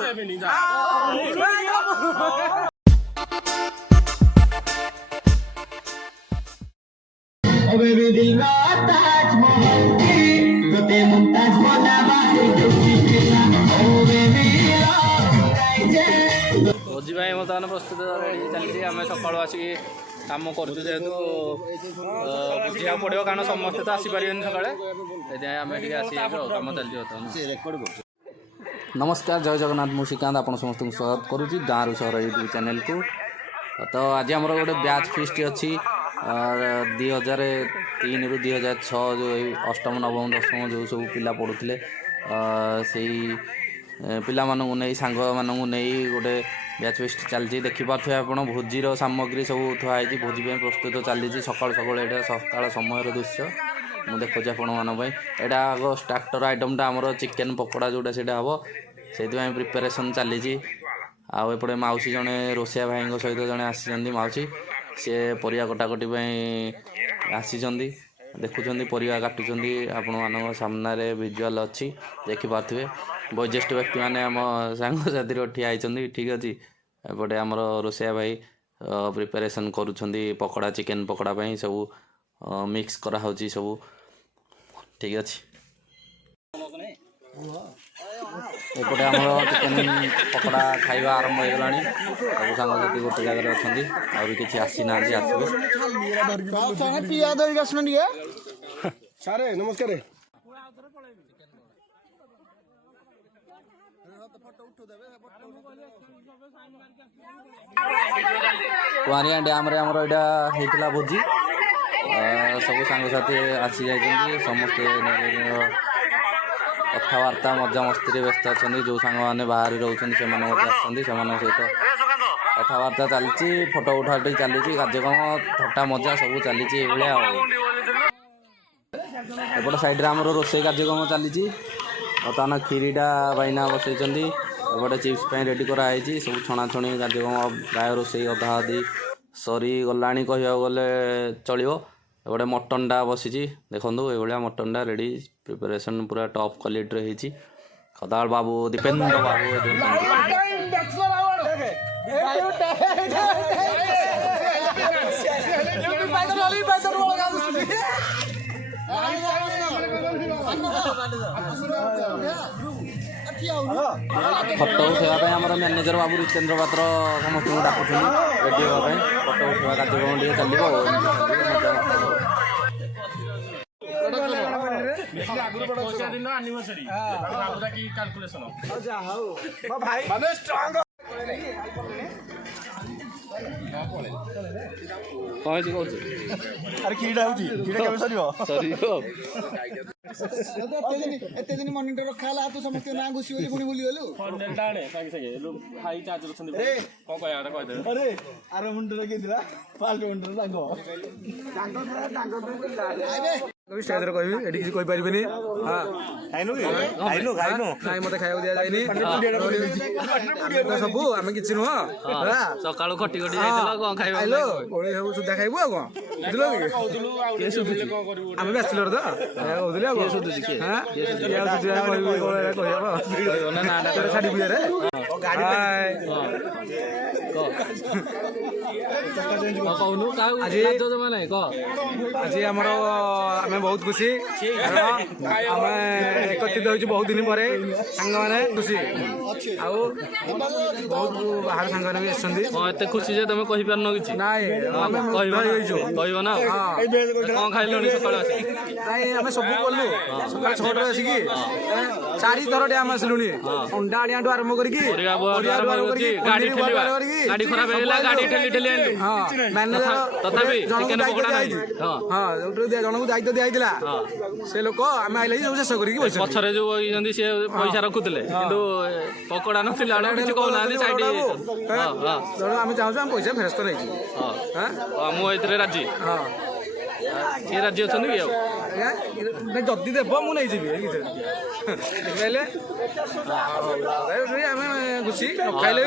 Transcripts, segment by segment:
भोजी भाई बर्तमान प्रस्तुत रेडी चलती आम सकाल आसिक कम करूँ जेहेतु बुझा पड़ो कारण समस्ते तो आसपारे सकाଳେ आम आसी कम चलती बर्तमान। नमस्कार जय जगन्नाथ मु श्रीकांत आप समस्त स्वागत करुँची गाँव सहर यूट्यूब चैनल को। तो आज आमर गोटे बैच फिस्ट अच्छी 2003 ରୁ 2006 जो अष्टम नवम दशम जो सब पिला पढ़ुले से पिला मानू नहीं सांग मानू नहीं गोटे बैच फिस्ट चलती देखिपे आप भोजीर सामग्री सब थुआई भोजी प्रस्तुत चली सकाल सकाल यहाँ सकाल समय दृश्य मुझे देखुची आपण मानी यहाँ आग स्टार्टर आइटमटा आमर चिकेन पकोड़ा जोटा से हम से प्रिपेरेसन चली आपटे मौसी जड़े रोषिया भाई सहित जड़े आसी मौसी सी परिया कटाकटी आसी देखुं परिया काटुंट आपण मान सामने विजुआल अच्छी देखिपे वयोज्येष्ठ व्यक्ति मैंने आम सांगसाथी ठिया ठीक अच्छे एपटे आमर रोषिया भाई प्रिपेरेसन करुँच पकोड़ा चिकेन पकोड़ा सब मिक्स कराऊँ सब ठीक अच्छे। एपटे आम चिकेन पकोड़ा खाइबा आरंभ हो गला सब सांगसाथी गोटे जगह अच्छा और किसी आसी ना आसवे नमस्कार कुआरिया डैम रे आमर यहाँ होता भोजी सब सांगसाथी आसी जाइए समस्ते कथबार्ता मजा मस्ती व्यस्त अच्छा जो सांग मैंने बाहर रोचे सहित कथबार्ता चलती फोटो उठा चलती कार्यक्रम थट्टा मजा सब चलती एपट साइड आम रोषे कार्यक्रम चलती बर्तमान खीरीटा भाईना बसई एपटे चिप्स रेडी कराई सब छणाछणी कार्यक्रम प्राय रोषे अधा अधी सरी गला कह गले चलो एपटे मटनटा बसी देखो ये मटनटा रेडी प्रिपेरेसन पूरा टॉप क्वालिटी रही खदाल बाबू दीपेन्द्र बाबू फोटो उठाइवाई आम मैनेजर बाबू रितेन्द्र पात्र समस्त डाकुन रेडी हाँपाई फोटो उठा कार्यक्रम टे चलो अरे खीरा एते दिन मॉनिटर रखा तू समस्त ना घुसी बोली पुणी भूली गलु हाई चार्ज अरे को कहया कह अरे आरो मुंडरे के दिला फाल्ट मुंडरे टांगो स्टेज रे कहबी एडी किसी कहि परिबेनी हां खाइनु नाही मते खाइयो दिया जाइनी तो सब आमे किछि न सकाळो खटी जाइतलो कोन खाइबो आइलो ओळे हो सुधा खाइबो कोन बुझलो के सुधुले कोन करबो आमे बैचलर त कहउदिले के सुधुजी के हां के सुधुजी कहबो ना नाडा करे छाडी बुझे रे गाडी आज आमर आम बहुत खुशी आम एकत्रित हो बहुत दिन पर सांग मैंने खुशी आउ बहुत बाहर सांग भी आते खुशी जे तुम कहि पारन कि कहब ना कौन खाइल आम सब कलु सका 6 आसिकी 4 थर डैम आसलु अंडा आड़िया आरंभ करके गाड़ी खराब गाड़ी ठेली ठेली जनक दायित्व दिया से लोक आम आइले सब शेष कर पछरे जो सी पैसा रखुले पकड़ा ना आम चाहूँ आम पैसा फेरस्त मुझे राजी किए राजी अच्छा कि जदि देव मुझे खुशी खाइले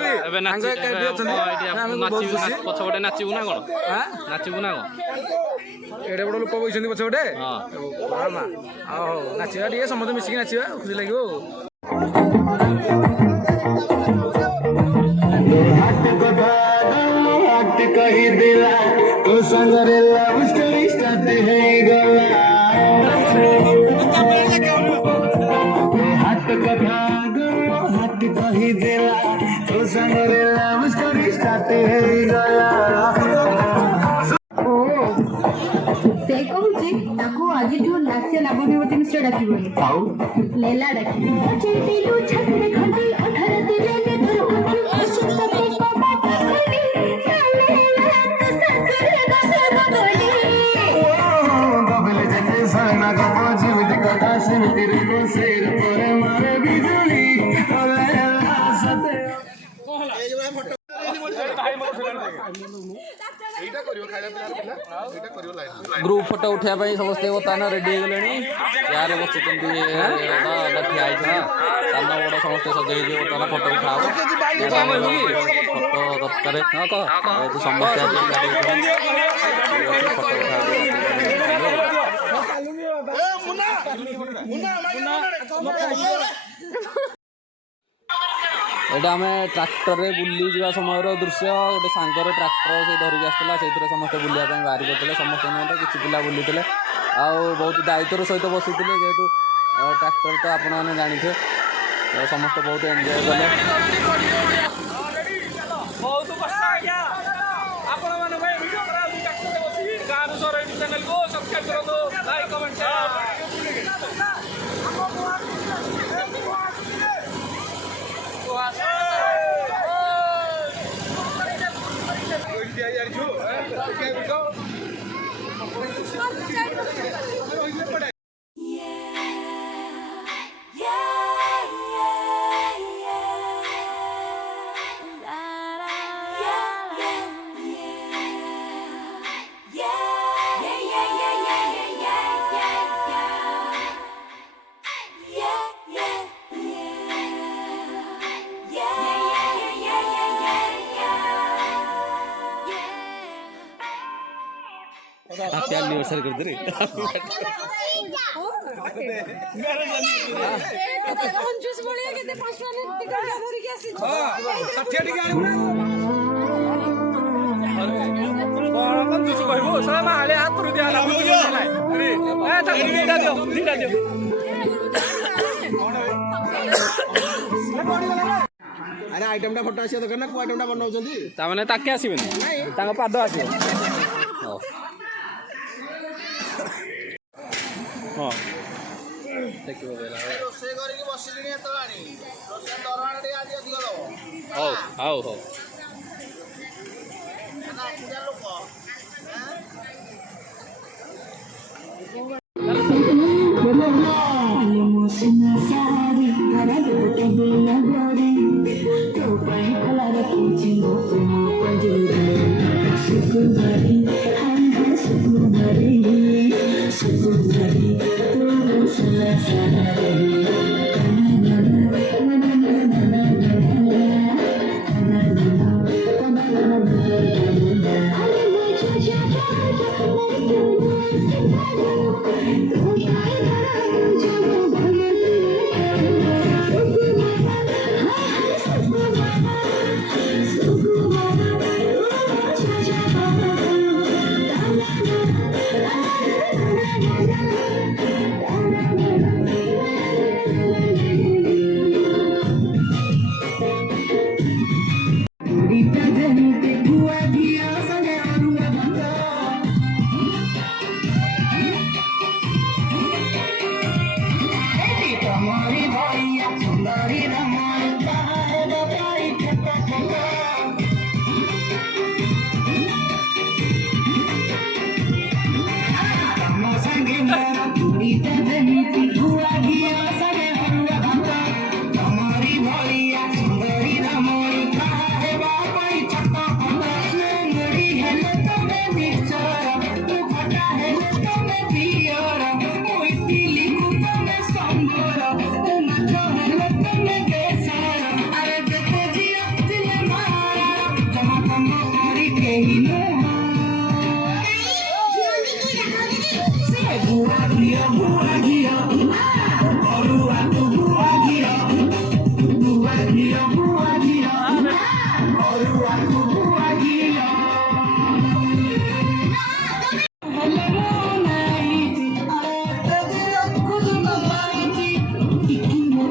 पछपटे नाचबू ना कौन नाचबू ना कौन एडे बड़ लोक बस पछपटे नाचा टे समस्त मिसिक नाचा खुशी लगे। କଥା ହାତୀ କହିଦେଲା ତୋ ସାଙ୍ଗରେ ଲଭ୍ ଷ୍ଟୋରି ଷ୍ଟାର୍ଟ ହେଇଗଲା। ସେ କହୁଛି ତାକୁ ଆଜିଠୁ ନାସ୍ୟ ଲାବଣ୍ୟବତୀ ମିଶ୍ର ଡାକିବନି, ଆଉ ଲେଲା ଡାକିବ। ଦବେଲେ ଯେତେ ସନା ଗପ ଯେମିତି କଥା ସେମିତି ରେ ରୋଷେଇର ପରେ ମାରେ ବିଜୁଳି ସତେ। ଗ୍ରୁପ୍ ଫଟୋ ଉଠାଇବା ପାଇଁ ସମସ୍ତେ ବର୍ତ୍ତମାନ ରେଡ଼ି ହେଇଗଲେଣି। ଚେୟାରରେ ବସୁଛନ୍ତି, ଠିଆ ହେଇଛନ୍ତି, ସାନ ବଡ଼ ସମସ୍ତେ ସଜେଇ ହେଇଯିବେ। ବର୍ତ୍ତମାନ ଫଟୋ ଉଠା ହେବ। ଫଟୋ ଦରକାର ଯେହେତୁ ସମସ୍ତେ ଆଜି ଏକାଠି ହେଇଛନ୍ତି, ଫଟୋ ଉଠା ଏଇଟା ଆମେ ଟ୍ରାକ୍ଟରରେ ବୁଲିଯିବା ସମୟର ଦୃଶ୍ୟ। ଗୋଟେ ସାଙ୍ଗର ଟ୍ରାକ୍ଟର ସେ ଧରିକି ଆସିଥିଲା, ସେଇଥିରେ ସମସ୍ତେ ବୁଲିବା ପାଇଁ ବାହାରି ପଡ଼ିଥିଲେ। ସମସ୍ତେ ନୁହଁ, କିଛି ପିଲା ବୁଲିଥିଲେ ଆଉ ବହୁତ ଦାୟିତ୍ୱର ସହିତ ବସିଥିଲେ। ଯେହେତୁ ଟ୍ରାକ୍ଟର ତ ଆପଣମାନେ ଜାଣିଥିବେ, ସମସ୍ତେ ବହୁତ ଏନ୍ଜୟ କଲେ। ବହୁତ କଷ୍ଟ ଆଜ୍ଞା ଆପଣମାନଙ୍କ ପାଇଁ ଭିଡ଼ିଓ କରାଯାଉଛି। ଟ୍ରାକ୍ଟରରେ ବସି ଗାଁରୁ ସହର ୟୁଟ୍ୟୁବ୍ ଚ୍ୟାନେଲକୁ ସବସ୍କ୍ରାଇବ୍ କରନ୍ତୁ, ଲାଇକ୍ କମେଣ୍ଟ ହାପି ଆନିଭର୍ସରୀ କରିଦେଲି। କହିବୁ ମାଳେ ହାତରୁ ଦିଆହେଲା ଦିଟା ଦିଅ। ଆରେ ଆଇଟମଟା ଫଟୋ ଆସିବା ଦରକାର ନା, କୋଉ ଆଇଟମଟା ବନାଉଛନ୍ତି? ତାମାନେ ତାକେ ଆସିବେନି, ତାଙ୍କ ପାଦ ଆସିବ। ହଁ ରୋଷେଇ କରିକି ବସିଲିଣି ଏତେବେଳେ ରୋଷେଇ ଦରମାଟା ଟିକେ ଆଜି ଅଧିକ ଦବ। ହଉ ହଉ ଲୋକ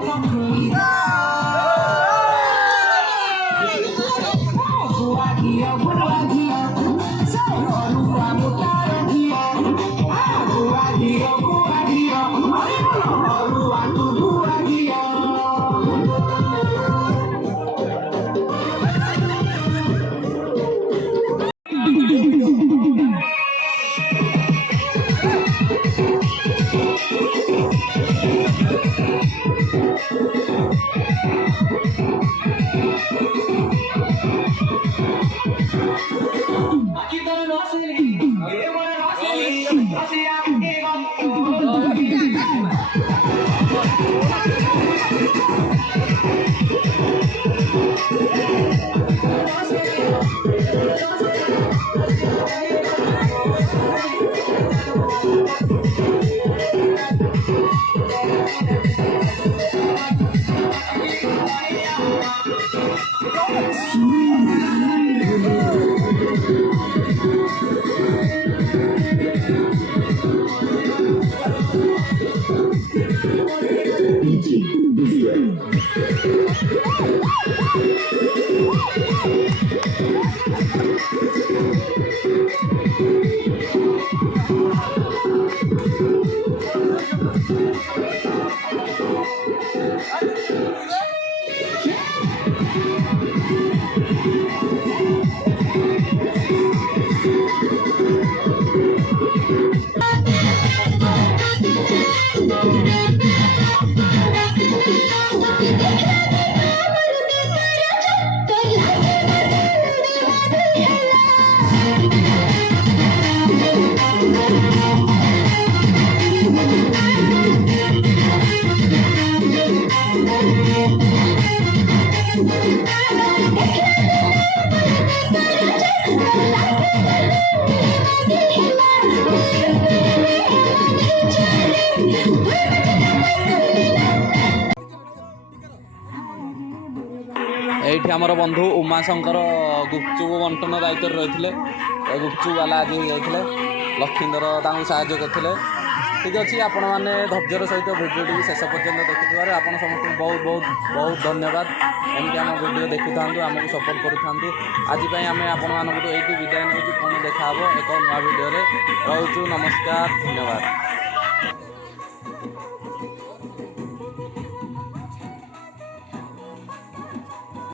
Thank you. এইଠି আমার বন্ধু উমাশঙ্কর গুপচুপ বଣ୍ଟନ ଦାୟିତ୍ୱରେ ରହିଥିଲେ। ଗୁପଚୁପ ବାଲା ଆଜି ଯାଇଥିଲେ ଲକ୍ଷ୍ମୀନ୍ଦର ତାଙ୍କୁ ସାହାଯ୍ୟ କରିଥିଲେ। ଠିକ୍ ଅଛି, ଆପଣମାନେ ଧୈର୍ଯ୍ୟର ସହିତ ଭିଡ଼ିଓଟିକୁ ଶେଷ ପର୍ଯ୍ୟନ୍ତ ଦେଖିଥିବାରୁ ଆପଣ ସମସ୍ତଙ୍କୁ ବହୁତ ବହୁତ ବହୁତ ଧନ୍ୟବାଦ। ଏମିତି ଆମ ଭିଡ଼ିଓ ଦେଖୁଥାନ୍ତୁ, ଆମକୁ ସପୋର୍ଟ କରୁଥାନ୍ତୁ। ଆଜି ପାଇଁ ଆମେ ଆପଣମାନଙ୍କଠୁ ଏଇଠି ବିଦାୟ ନେଉଛୁ। ପୁଣି ଦେଖା ହେବ ଏକ ନୂଆ ଭିଡ଼ିଓରେ। ରହୁଛୁ, ନମସ୍କାର, ଧନ୍ୟବାଦ।